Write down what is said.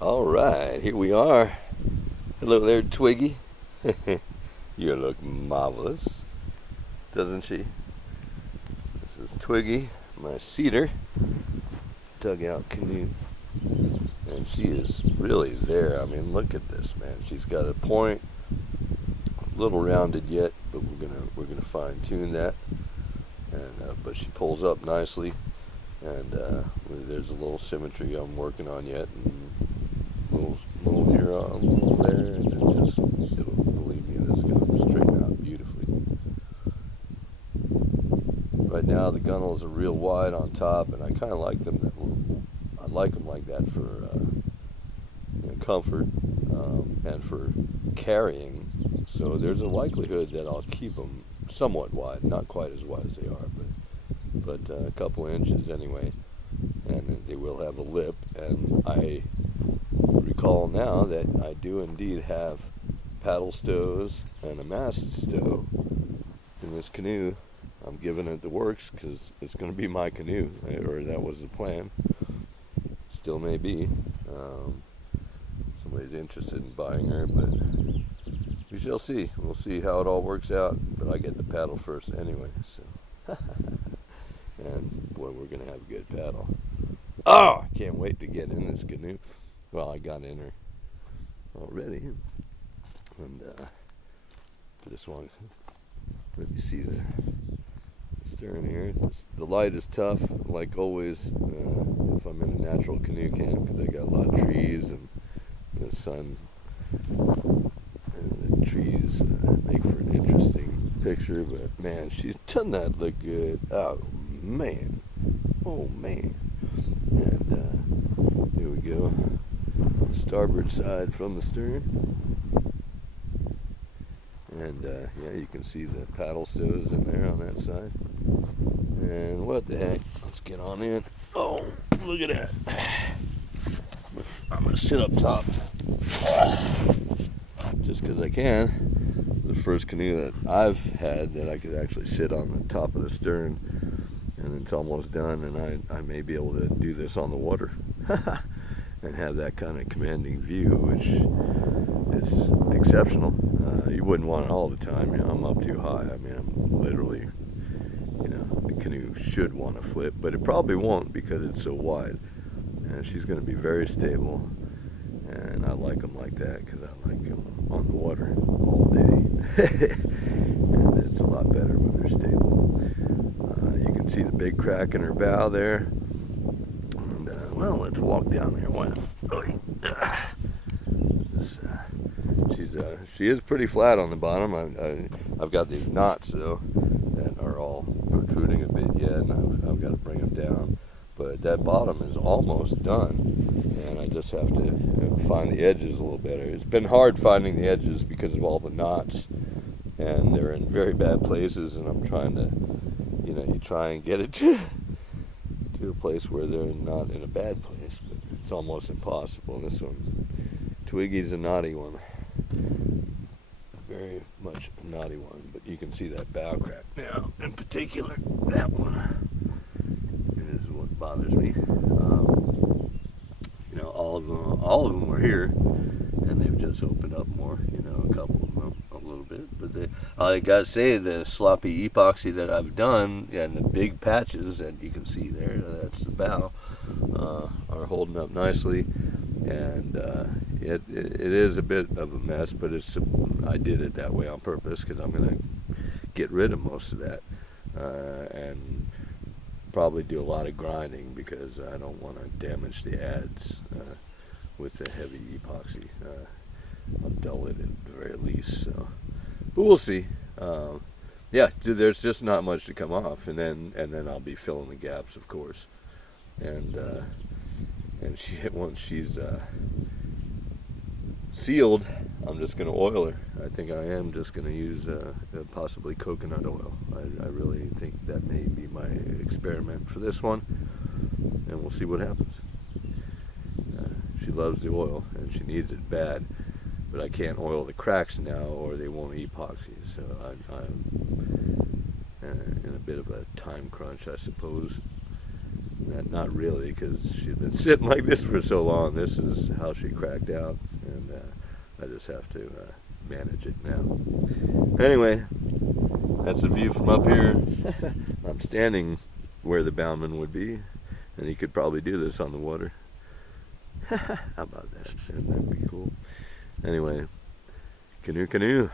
All right, here we are. Hello there, Twiggy. You look marvelous, doesn't she? This is Twiggy, my cedar dugout canoe, and she is really there. I mean, look at this, man. She's got a point, a little rounded yet, but we're gonna fine tune that. And but she pulls up nicely, and there's a little symmetry I'm working on yet. And little here, a little there, and believe me, this is going to straighten out beautifully. Right now, the gunnels are real wide on top, and I kind of like them. I like them like that for comfort and for carrying. So there's a likelihood that I'll keep them somewhat wide, not quite as wide as they are, but a couple inches anyway. And they will have a lip, and I recall now that I do indeed have paddle stows and a mast stow in this canoe. I'm giving it the works because it's going to be my canoe, or that was the plan. Still may be. Somebody's interested in buying her, but we shall see. We'll see how it all works out, but I get the paddle first anyway, so. And boy, we're going to have a good paddle. Oh, I can't wait to get in this canoe. Well, I got in her already. And this one, let me see the stern here. The light is tough, like always, if I'm in a natural canoe camp, because I got a lot of trees and the sun and the trees make for an interesting picture. But man, she's done that look good. Oh man. And here we go. Starboard side from the stern. And yeah, you can see the paddle stows in there on that side. And what the heck? Let's get on in. Oh, look at that. I'm going to sit up top. Just because I can. The first canoe that I've had that I could actually sit on the top of the stern. And it's almost done, and I may be able to do this on the water and have that kind of commanding view, which is exceptional. You wouldn't want it all the time. You know, I'm up too high. I mean, I'm literally, the canoe should want to flip, but it probably won't because it's so wide. And she's going to be very stable, and I like them like that because I like them on the water all day. And it's a lot better when they're stable. You can see the big crack in her bow there. And, well, let's walk down there. She is pretty flat on the bottom. I've got these knots though that are all protruding a bit yet, and I've got to bring them down. But that bottom is almost done, and I just have to find the edges a little better. It's been hard finding the edges because of all the knots, and they're in very bad places, and I'm trying to, you try and get it to a place where they're not in a bad place, but it's almost impossible. This one, Twiggy's a naughty one. Very much a naughty one, but you can see that bow crack now. In particular, that one is what bothers me. All of them were here, and they've just opened up more. A couple of them a little bit, but I gotta say the sloppy epoxy that I've done and the big patches that you can see there, that's the bow, are holding up nicely. And it is a bit of a mess, but I did it that way on purpose because I'm going to get rid of most of that and probably do a lot of grinding because I don't want to damage the ads with the heavy epoxy. I'll dull it at the very least. So, but we'll see. Yeah, there's just not much to come off, and then I'll be filling the gaps, of course, and once she's sealed, I'm just going to oil her. I think I am just going to use possibly coconut oil. I really think that may be my experiment for this one, and we'll see what happens. She loves the oil, and she needs it bad, but I can't oil the cracks now or they won't epoxy, so I'm in a bit of a time crunch, I suppose. Not really, because she'd been sitting like this for so long. This is how she cracked out, and I just have to manage it now. Anyway, that's the view from up here. I'm standing where the boundman would be, and he could probably do this on the water. How about that? That'd be cool. Anyway, canoe, canoe.